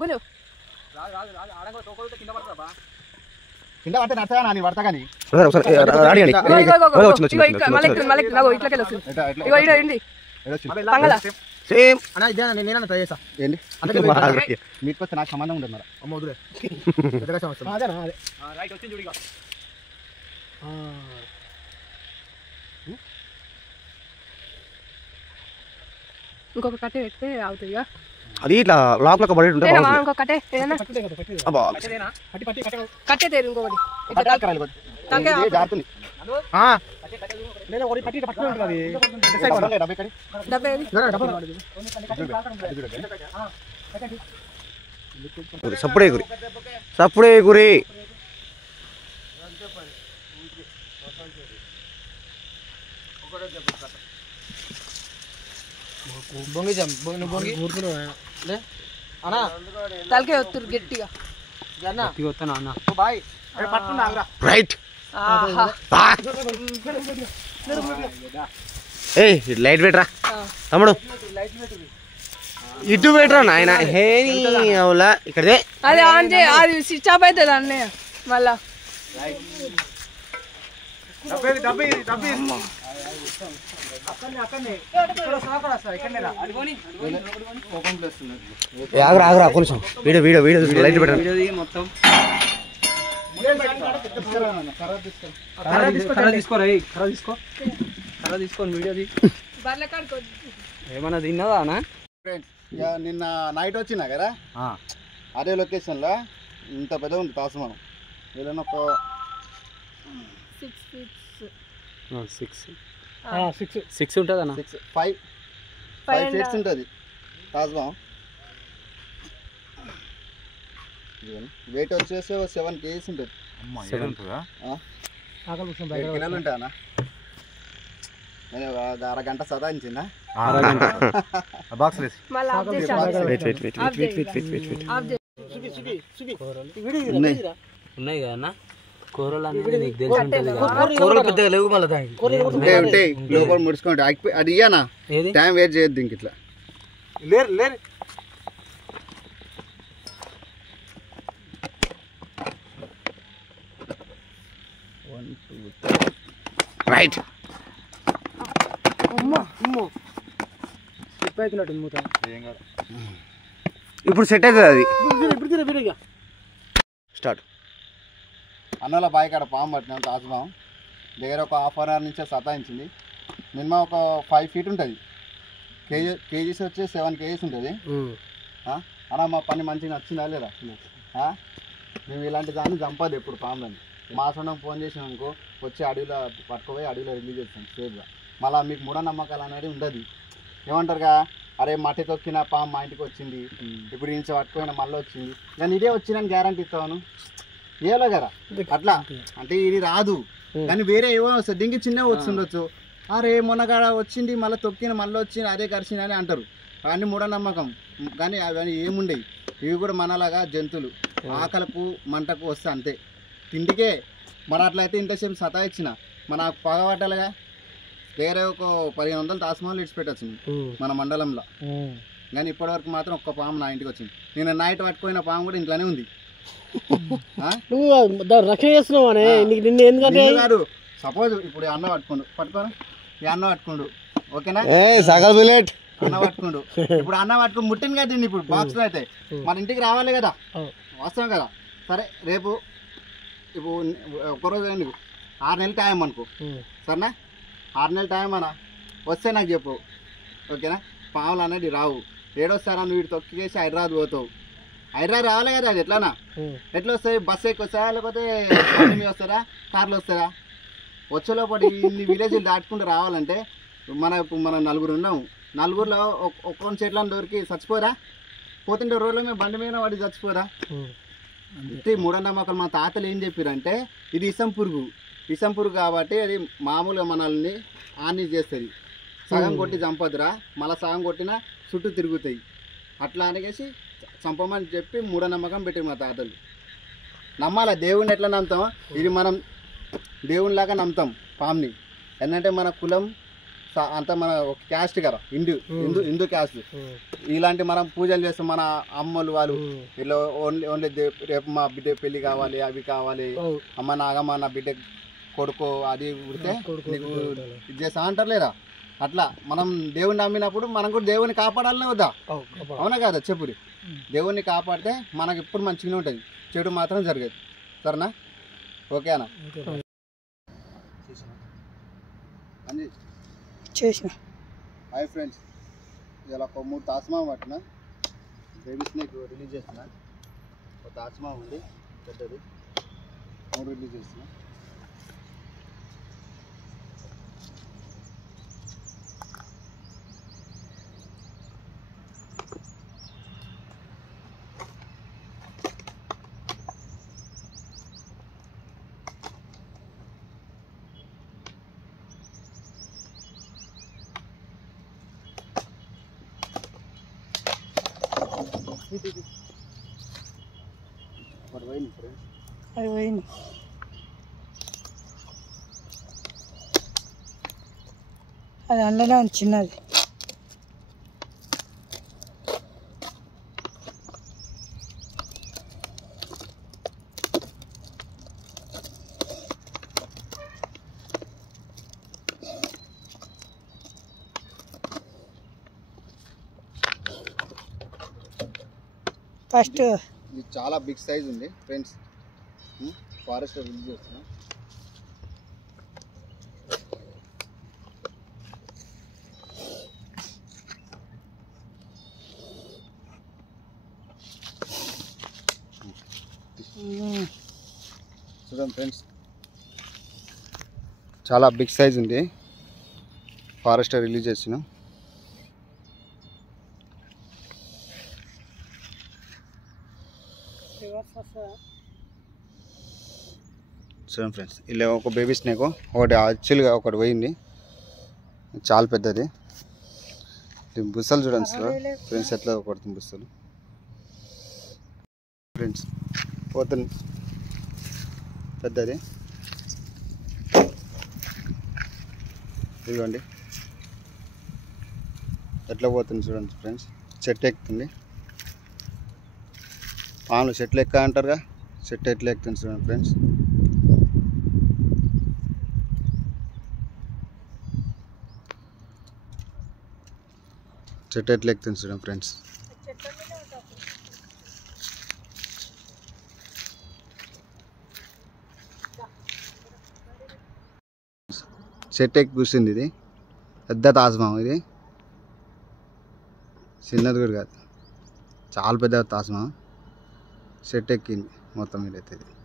గుంజు కింద పడితే నచ్చగా నాని పడతా కానీ సేమ్ అన్న ఇదే నేనన్నా ట్రై చేస్తా ఏంటి మీకు వస్తే నాకు సంబంధం ఉండదు మరి అమ్మ వదిలే ఇంకొక కట్టే పెడితే అవుతుంది అది ఇట్లా లోపల పడి ఉంటే ఇంకొక కట్టే కట్టే తేరు ఇంకొకటి సప్పుడే గురి సప్పుడే గురి బొంగి బొంగి తలకే వస్తురు గట్టిగా రైట్ ఏ లైట్ పెట్టరా తమ్ముడు ఇటు పెట్టరా నాయన హే అవులా ఇక్కడే అది ఆన్ చేయి అది స్విచ్ ఆఫ్ అవుతుంది అన్నయ్య మళ్ళా ఆగరా ఆగరా కొంచెం వీడియో వీడియో వీడియో లైట్ పెట్టండి ఏమన్నా తిన్నదా అన్న నిన్న నైట్ వచ్చినా కదా అదే లొకేషన్లో ఇంత పెద్ద ఉంది తాసుమానం ఏదైనా ఒక 6 ఉంటుంది అన్న 5 ఫీట్స్ ఉంటుంది తాజ్మహల్ వెయిట్ వచ్చేసి 7 kgs ఉంటుంది 7 కిలోలు ఉంటాయి అన్న అరగంట సదాయించిందా ఉన్నాయి కదా అన్న కూరలు పెద్దగా లేవు మళ్ళీ ఉంటాయి లోపల ముడుచుకోండి అది ఇయ్యానా టైం వెయిట్ చేయొద్దు ఇంక ఇట్లా లేరు లేరు రైట్ ఇప్పుడు సెట్ అవుతుంది అది స్టార్ట్ అన్నల బావి కాడ పాము పట్టినాం తాజ్మహల్ దగ్గర ఒక ½ అవర్ నుంచే సతాయించింది మినిమం ఒక 5 feet ఉంటుంది కేజీస్ వచ్చి 7 kgs ఉంటుంది అన్న మా పని మంచిగా నచ్చిందా లేదా మేము ఇలాంటి దాన్ని చంపదు ఎప్పుడు పాములని మాసండం ఫోన్ చేసినామనుకో వచ్చి అడవిలో పట్టుకుపోయి అడవిలో రిలీజ్ చేస్తాం సేఫ్గా మళ్ళీ మీకు మూఢనమ్మకాలు అనేది ఉండదు ఏమంటారుగా అరే మట్టి తొక్కిన పాము మా ఇంటికి వచ్చింది ఇప్పుడు ఇంచ పట్టుకుపోయినా మళ్ళీ వచ్చింది కానీ ఇదే వచ్చిందని గ్యారంటీ ఇస్తాను ఏలో కదా అట్లా అంటే ఇది రాదు కానీ వేరే ఏమో వస్తుంది దింగి చిన్నగా వస్తుండొచ్చు అరే మొన్నగాడ వచ్చింది మళ్ళీ తొక్కిన మళ్ళీ వచ్చింది అదే కరిచింది అని అంటారు అవన్నీ మూఢనమ్మకం కానీ అవన్నీ ఏముండవు ఇవి కూడా మనలాగా జంతువులు ఆకలకు మంటకు వస్తే అంతే తిండికే మన అట్లయితే ఇంతసేపు సతాయించిన మన పగబట్టాలిగా వేరే ఒక 1500 తాజ్మహల్ ఇడిచిపెట్టచ్చు మన మండలంలో కానీ ఇప్పటివరకు మాత్రం ఒక్క పాము నా ఇంటికి వచ్చింది నేను నైట్ పట్టుకున్న పాము కూడా ఇంట్లోనే ఉంది సపోజ్ ఇప్పుడు అన్న పట్టుకోను ఈ అన్న పట్టుకోండు ఓకేనా అన్న పట్టుకోండు ఇప్పుడు అన్న పట్టుకుని ముట్టింది కదా ఇప్పుడు బాక్స్ లో అయితే మన ఇంటికి రావాలి కదా వస్తాం కదా సరే రేపు ఇప్పుడు ఒక్కరోజు నీకు 6 నెలలు టైం అనుకో సరేనా 6 నెలలు టైం అన్నా వస్తే నాకు చెప్పు ఓకేనా పాములు అనేది రావు ఏడొస్తారా నువ్వు వీటి తొక్కికేసి హైదరాబాద్ పోతావు హైదరాబాద్ రావాలి కదా అది ఎట్లానా ఎట్లా వస్తాయి బస్సు ఎక్కి వస్తారా లేకపోతే మీద వస్తారా కార్లో వస్తారా వచ్చేలోపటి ఇన్ని విలేజ్లు దాటుకుంటూ రావాలంటే మనం నలుగురు ఉన్నాము నలుగురిలో ఒక్కొక్క చెట్లను దొరికి చచ్చిపోరా పోతుంటే రోడ్ల మీద బండి మీద వాడి చచ్చిపోరా అంటే మూఢనమ్మకాలు మా తాతలు ఏం చెప్పారంటే ఇది ఇసం పురుగు కాబట్టి అది మామూలుగా మనల్ని హాని చేస్తుంది సగం కొట్టి చంపదురా మళ్ళీ సగం కొట్టినా చుట్టూ తిరుగుతాయి అట్లా అనేసి చంపమని చెప్పి మూఢనమ్మకం పెట్టారు మా తాతలు నమ్మాలి దేవుడిని ఎట్లా నమ్ముతాం ఇది మనం దేవునిలాగా నమ్ముతాం పాముని ఏంటంటే మన కులం అంతా మన క్యాస్ట్ కదా, హిందూ క్యాస్ట్. ఇలాంటి మనం పూజలు చేస్తాం, మన అమ్మలు వాళ్ళు ఇలా ఓన్లీ రేపు మా బిడ్డ పెళ్లి కావాలి, అవి కావాలి, అమ్మ నాగమ్మ నా బిడ్డ కొడుకో అది ఉడితే నీకు ఇది చేస్తా అంటారు లేదా? అట్లా మనం దేవుని నమ్మినప్పుడు మనం కూడా దేవుని కాపాడాలనే వద్దా? అవునా కదా చెప్పురి? దేవుణ్ణి కాపాడితే మనకు ఎప్పుడు మంచిగానే ఉంటుంది, చెడు మాత్రం జరగదు. సరేనా? ఓకేనా? చేసిన. హాయ్ ఫ్రెండ్స్, ఇలా ఒక 3 తాస్మా పట్టిన బేబీ స్నేక్ రిలీజ్ చేస్తున్నా. ఒక తాస్మా ఉంది పెద్దది, 3 రిలీజ్ చేస్తున్నా. అది పోయింది. అది అందులోనే ఉంది చిన్నది. ఫస్ట్ ఇది చాలా బిగ్ సైజ్ ఉంది ఫ్రెండ్స్. ఫారెస్ట్ రిలీజ్ చేస్తున్నా. చూడండి ఫ్రెండ్స్, చాలా బిగ్ సైజ్ ఉంది, ఫారెస్ట్ రిలీజ్ చేసిన. చూడండి ఫ్రెండ్స్, ఇలా ఒక బేబీ స్నేక్ ఒకటి యాక్చువల్గా ఒకటి పోయింది, చాలా పెద్దది. బుస్సలు చూడండి ఫ్రెండ్స్, ఎట్లా కొడుతుంది బుస్సలు ఫ్రెండ్స్. పోతుంది పెద్దది, ఇదిగోండి ఎట్లా పోతుంది చూడండి ఫ్రెండ్స్. చెట్టు ఎక్కుతుంది, పాములు చెట్లు ఎక్క అంటారుగా, చెట్టు ఎట్లా ఎక్కుతుంది చూడండి ఫ్రెండ్స్. చెట్టు ఎట్లా ఎక్కుతుంది చూడండి ఫ్రెండ్స్. చెట్టు ఎక్కి కూర్చుంది, ఇది పెద్ద తాజ్మహల్, ఇది చిన్నది కూడా కాదు, చాలా పెద్ద తాజ్మహల్. చెట్టు ఎక్కింది మొత్తం మీద అయితే.